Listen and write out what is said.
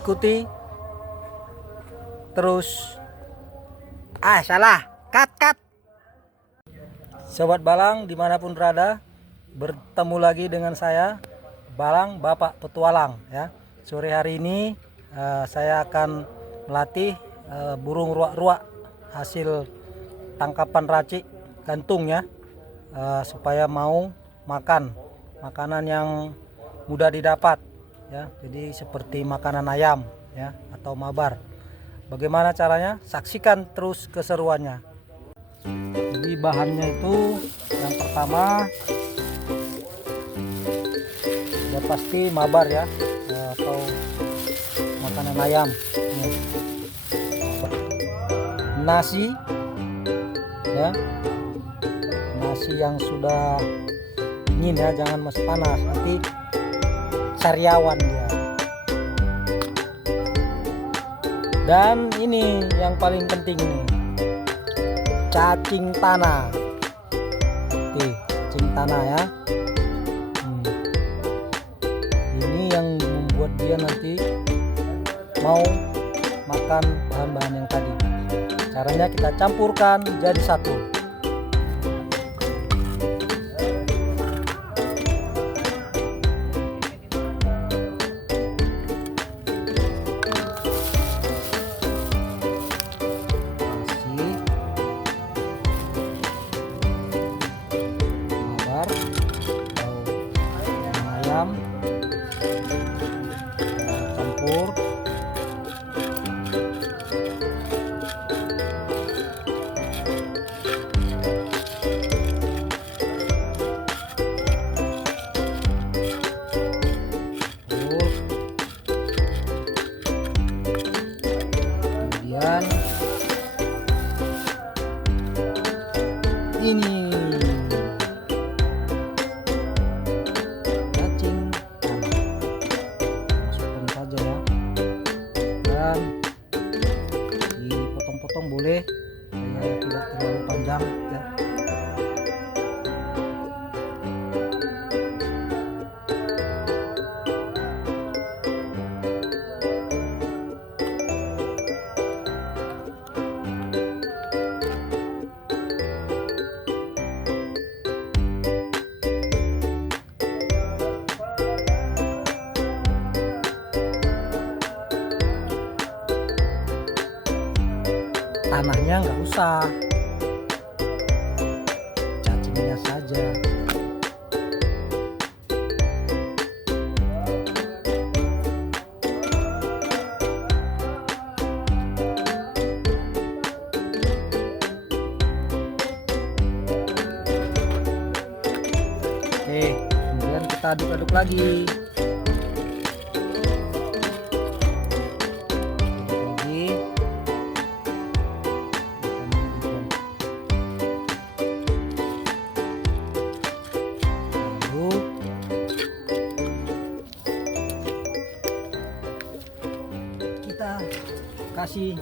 ikuti terus. Salah, cut. Sobat Balang dimanapun berada, bertemu lagi dengan saya Balang Bapak Petualang ya. Sore hari ini saya akan melatih burung ruak-ruak hasil tangkapan racik gantung ya, supaya mau makan makanan yang mudah didapat ya. Jadi seperti makanan ayam ya atau mabar. Bagaimana caranya? Saksikan terus keseruannya. Jadi bahannya itu yang pertama ya pasti mabar ya, atau makanan ayam. Nasi ya, nasi yang sudah dingin ya, jangan masih panas, nanti sariawan dia. Dan ini yang paling penting nih, cacing tanah. Cacing tanah ya. Ini yang membuat dia nanti mau makan bahan-bahan yang tadi. Caranya kita campurkan jadi satu. Ayam campur, kemudian ini dipotong-potong boleh, tidak terlalu panjang ya. Tanahnya nggak usah, cacingnya saja. Oke, kemudian kita aduk-aduk lagi. Kita kasih